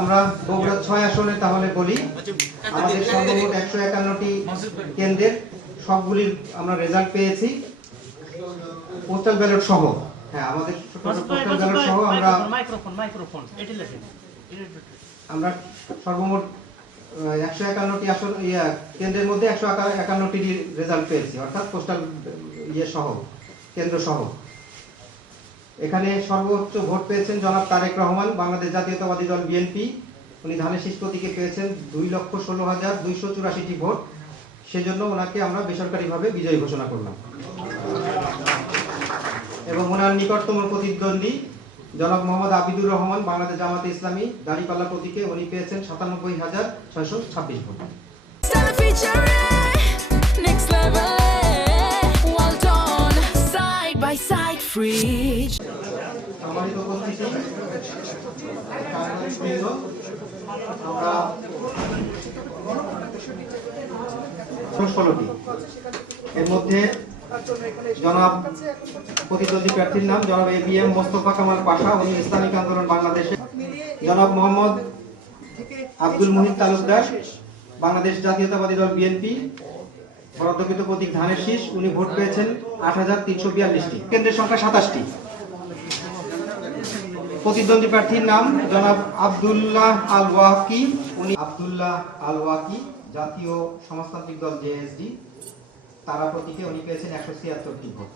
আমরা বগুড়া 6 আসনে তাহলে বলি আমাদের সর্বমোট 151টি কেন্দ্রের সবগুলির আমরা রেজাল্ট পেয়েছি পোস্টাল ব্যালট সহ। হ্যাঁ, আমাদের পোস্টাল ব্যালট সহ মাইক্রোফোন আমরা সর্বমোট 151টি আসন কেন্দ্রের মধ্যে 151টি রেজাল্ট পেয়েছি, অর্থাৎ পোস্টাল সহ কেন্দ্র সহ। এখানে সর্বোচ্চ ভোট পেয়েছেন জনাব তারেক রহমান, বাংলাদেশ জাতীয়তাবাদী দল বিএনপি। উনি ধানের শীষ প্রতীকে পেয়েছেন 2,16,284টি ভোট। সেজন্য ওনাকে আমরা বেসরকারিভাবে বিজয়ী ঘোষণা করলাম। এবং ওনার নিকটতম প্রতিদ্বন্দ্বী জনাব মোহাম্মদ আবিদুর রহমান, বাংলাদেশ জামাতে ইসলামী দাঁড়িপাল্লা প্রতীকে উনি পেয়েছেন 97,626 ভোট। সম্মানিত উপস্থিতি, আমরা 16টি এর মধ্যে জনাব প্রতিদ্বন্দ্বী প্রার্থীর নাম জনাব ABM মোস্তফা কামাল পাশা, উনি ইসলামিক আন্দোলন বাংলাদেশে। জনাব মোহাম্মদ আব্দুল মুহিত তালুকদার, বাংলাদেশ জাতীয়তাবাদী দল বিএনপি, বরাদ্দকৃত প্রতীক ধানের শীষ, উনি ভোট পেয়েছেন 8,342টি। কেন্দ্রের সংখ্যা 27টি। প্রতিদ্বন্দ্বী প্রার্থীর নাম জনাব আব্দুল্লাহ আল ওয়াকি, উনি আব্দুল্লাহ আল ওয়াকি, জাতীয় সমাজতান্ত্রিক দল JSD, তারা প্রতীকে উনি পেয়েছেন 176টি ভোট।